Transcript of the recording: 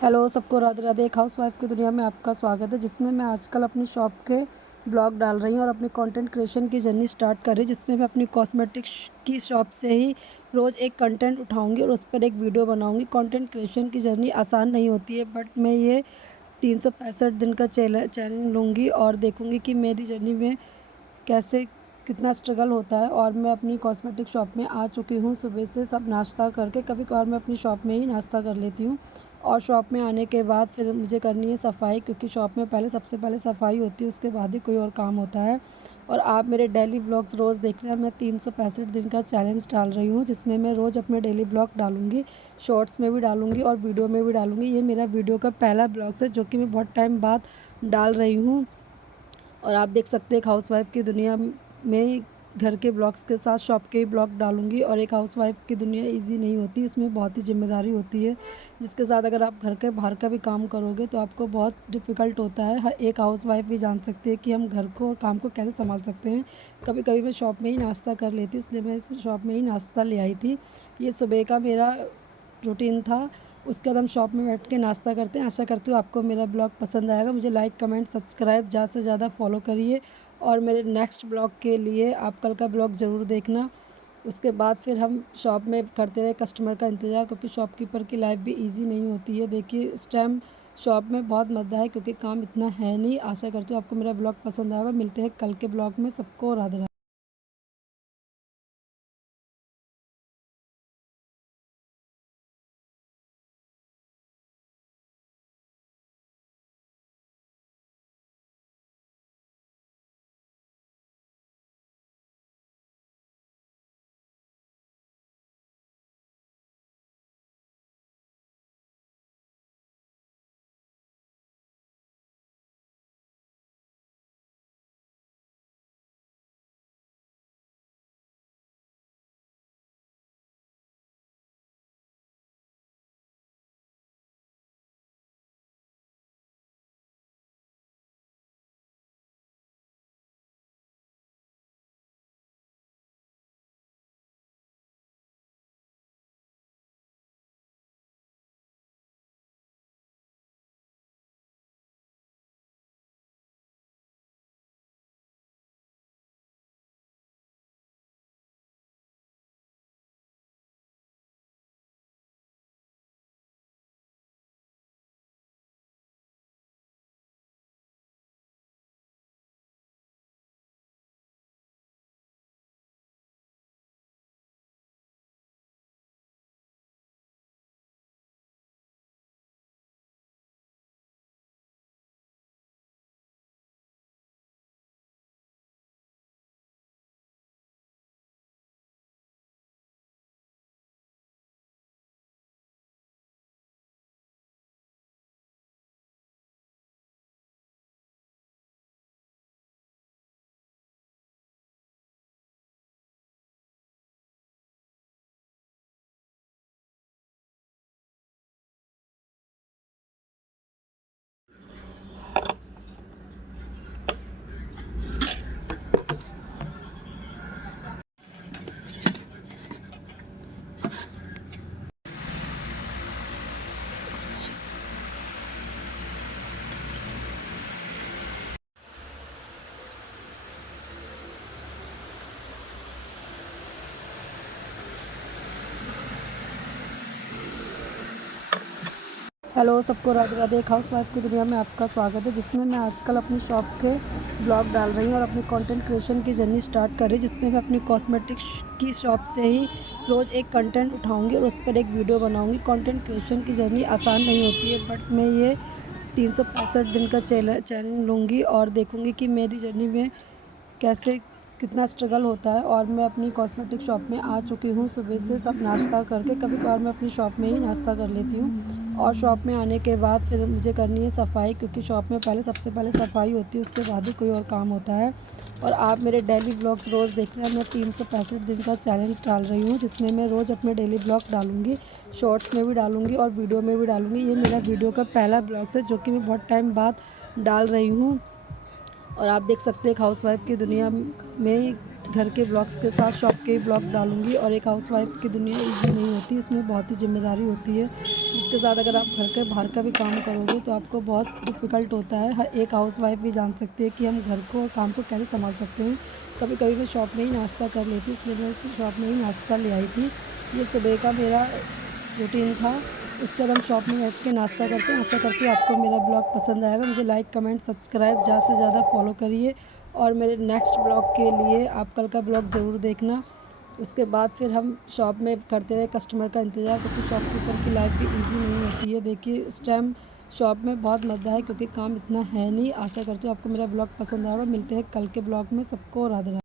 Hello सबको राधे राधे। एक housewife की दुनिया में आपका स्वागत है, जिसमें मैं आजकल अपनी शॉप के ब्लॉग डाल रही हूँ और अपनी कंटेंट क्रिएशन की जर्नी स्टार्ट कर रही हूँ, जिसमें मैं अपनी कॉस्मेटिक्स की शॉप से ही रोज़ एक कंटेंट उठाऊँगी और उस पर एक वीडियो बनाऊँगी। कंटेंट क्रिएशन की जर्नी आसान नहीं होती है, बट मैं ये 365 दिन का चैलेंज लूँगी और देखूँगी कि मेरी जर्नी में कैसे कितना स्ट्रगल होता है। और मैं अपनी कॉस्मेटिक शॉप में आ चुकी हूँ। सुबह से सब नाश्ता करके, कभी-कभार मैं अपनी शॉप में ही नाश्ता कर लेती हूँ और शॉप में आने के बाद फिर मुझे करनी है सफाई, क्योंकि शॉप में सबसे पहले सफाई होती है, उसके बाद ही कोई और काम होता है। और आप मेरे डेली व्लॉग्स रोज़ देख रहे हैं। मैं 365 दिन का चैलेंज डाल रही हूँ, जिसमें मैं रोज़ अपने डेली ब्लॉग डालूँगी, शॉर्ट्स में भी डालूँगी और वीडियो में भी डालूँगी। ये मेरा वीडियो का पहला ब्लॉग है, जो कि मैं बहुत टाइम बाद डाल रही हूँ। और आप देख सकते हैं, एक हाउसवाइफ़ की दुनिया में घर के ब्लॉग्स के साथ शॉप के भी ब्लॉग डालूँगी। और एक हाउसवाइफ़ की दुनिया ईज़ी नहीं होती, इसमें बहुत ही ज़िम्मेदारी होती है, जिसके साथ अगर आप घर के बाहर का भी काम करोगे तो आपको बहुत डिफ़िकल्ट होता है। हर एक हाउसवाइफ़ भी जान सकती है कि हम घर को और काम को कैसे सँभाल सकते हैं। कभी-कभी मैं शॉप में ही नाश्ता कर लेती हूँ, इसलिए मैं इस शॉप में ही नाश्ता ले आई थी। ये सुबह का मेरा रूटीन था। उसके बाद हम शॉप में बैठ के नाश्ता करते हैं। आशा करती हूँ आपको मेरा ब्लॉग पसंद आएगा। मुझे लाइक, कमेंट, सब्सक्राइब ज़्यादा से ज़्यादा फॉलो करिए और मेरे नेक्स्ट ब्लॉग के लिए आप कल का ब्लॉग ज़रूर देखना। उसके बाद फिर हम शॉप में करते रहे कस्टमर का इंतज़ार, क्योंकि शॉपकीपर की लाइफ़ भी ईज़ी नहीं होती है। देखिए, इस टाइम शॉप में बहुत मज़ा है, क्योंकि काम इतना है नहीं। आशा करती हूँ आपको मेरा ब्लॉग पसंद आएगा। मिलते हैं कल के ब्लॉग में। सबको राधे राधे। हेलो सबको राधे राधे। एक हाउसवाइफ़ की दुनिया में आपका स्वागत है, जिसमें मैं आजकल अपनी शॉप के ब्लॉग डाल रही हूँ और अपनी कंटेंट क्रिएशन की जर्नी स्टार्ट कर रही हूँ, जिसमें मैं अपनी कॉस्मेटिक्स की शॉप से ही रोज़ एक कंटेंट उठाऊँगी और उस पर एक वीडियो बनाऊँगी। कंटेंट क्रिएशन की जर्नी आसान नहीं होती है, बट मैं ये 365 दिन का चैलेंज लूँगी और देखूँगी कि मेरी जर्नी में कैसे कितना स्ट्रगल होता है। और मैं अपनी कॉस्मेटिक शॉप में आ चुकी हूँ। सुबह से सब नाश्ता करके, कभी-कभार मैं अपनी शॉप में ही नाश्ता कर लेती हूँ और शॉप में आने के बाद फिर मुझे करनी है सफाई, क्योंकि शॉप में सबसे पहले सफाई होती है, उसके बाद ही कोई और काम होता है। और आप मेरे डेली ब्लॉग्स रोज़ देख रहे हैं। मैं 365 दिन का चैलेंज डाल रही हूँ, जिसमें मैं रोज़ अपने डेली ब्लॉग डालूँगी, शॉर्ट्स में भी डालूँगी और वीडियो में भी डालूँगी। ये मेरा वीडियो का पहला ब्लॉग है, जो कि मैं बहुत टाइम बाद डाल रही हूँ। और आप देख सकते हैं, एक हाउसवाइफ़ की दुनिया में घर के ब्लॉग्स के साथ शॉप के ब्लॉग डालूँगी। और एक हाउसवाइफ़ की दुनिया ईज़ी नहीं होती, इसमें बहुत ही ज़िम्मेदारी होती है, जिसके साथ अगर आप घर के बाहर का भी काम करोगे तो आपको बहुत डिफ़िकल्ट होता है। हर एक हाउसवाइफ़ भी जान सकती है कि हम घर को और काम को कैसे सँभाल सकते हैं। कभी-कभी मैं शॉप में ही नाश्ता कर लेती हूँ, इसलिए मैं शॉप में ही नाश्ता ले आई थी। ये सुबह का मेरा रूटीन था। उसके बाद हम शॉप में बैठ के नाश्ता करते हैं। आशा करती हूँ आपको मेरा ब्लॉग पसंद आएगा। मुझे लाइक, कमेंट, सब्सक्राइब ज़्यादा से ज़्यादा फॉलो करिए और मेरे नेक्स्ट ब्लॉग के लिए आप कल का ब्लॉग ज़रूर देखना। उसके बाद फिर हम शॉप में करते रहे कस्टमर का इंतज़ार, क्योंकि शॉपकीपर की लाइफ़ भी ईज़ी नहीं होती है। देखिए इस टाइम शॉप में बहुत मज़ा है, क्योंकि काम इतना है नहीं। आशा करती हूँ आपको मेरा ब्लॉग पसंद आएगा। मिलते हैं कल के ब्लॉग में। सबको राधे राधे।